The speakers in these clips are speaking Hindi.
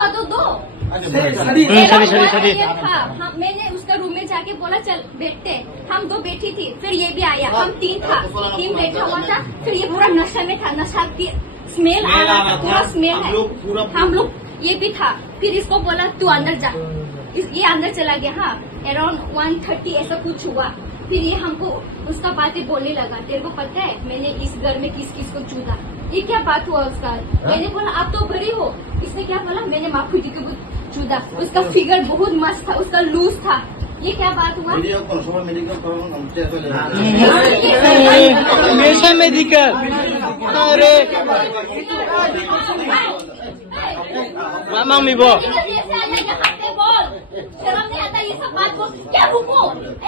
तो दो हाँ, मैंने उसका रूम में जाके बोला चल बैठते। हम दो बैठी थी, फिर ये भी आया, हम तीन बैठा हुआ था। फिर ये पूरा नशा में था, नशा की स्मेल आ रहा था, पूरा स्मेल है। हम लोग ये भी था। फिर इसको बोला तू अंदर जा, ये अंदर चला गया। हाँ, अराउंड 1:30 ऐसा कुछ हुआ। फिर ये हमको उसका बातें बोलने लगा, तेरे को पता है मैंने इस घर में किस किस को चूदा, ये क्या बात हुआ उसका। मैंने बोला आप तो बड़ी हो। इसने क्या बोला, मैंने माफी को चूदा। उसका फिगर बहुत मस्त था, उसका लूज था। ये क्या बात हुआ। मेडिकल अरे मामी वो शर्म नहीं आता ये सब बात को। क्या रुको,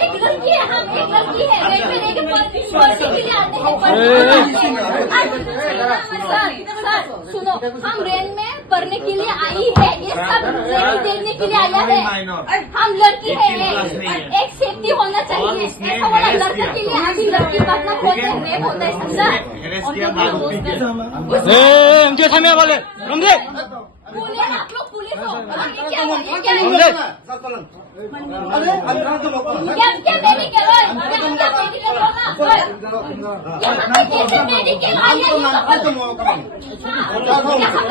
एक लड़की है, हम एक लड़की है, रेट में लेके पढ़ने के लिए आते हैं। सर सुनो, हम रेंट में पढ़ने के लिए आई है, ये सब देखने के लिए आया है। हम लड़की है, एक सेफ्टी होना चाहिए। ऐसा वाला लड़का के लिए आधी लड़की मतलब होते हैं, रेप होता है सर। मुझे समय बोले रमदे पुलिस, आप लोग पुलिस हो। क्या रमदे क्या मेरी करो, क्या मेडिकल हो ना।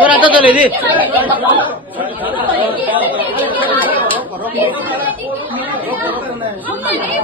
और आता तो ले दी हमने नहीं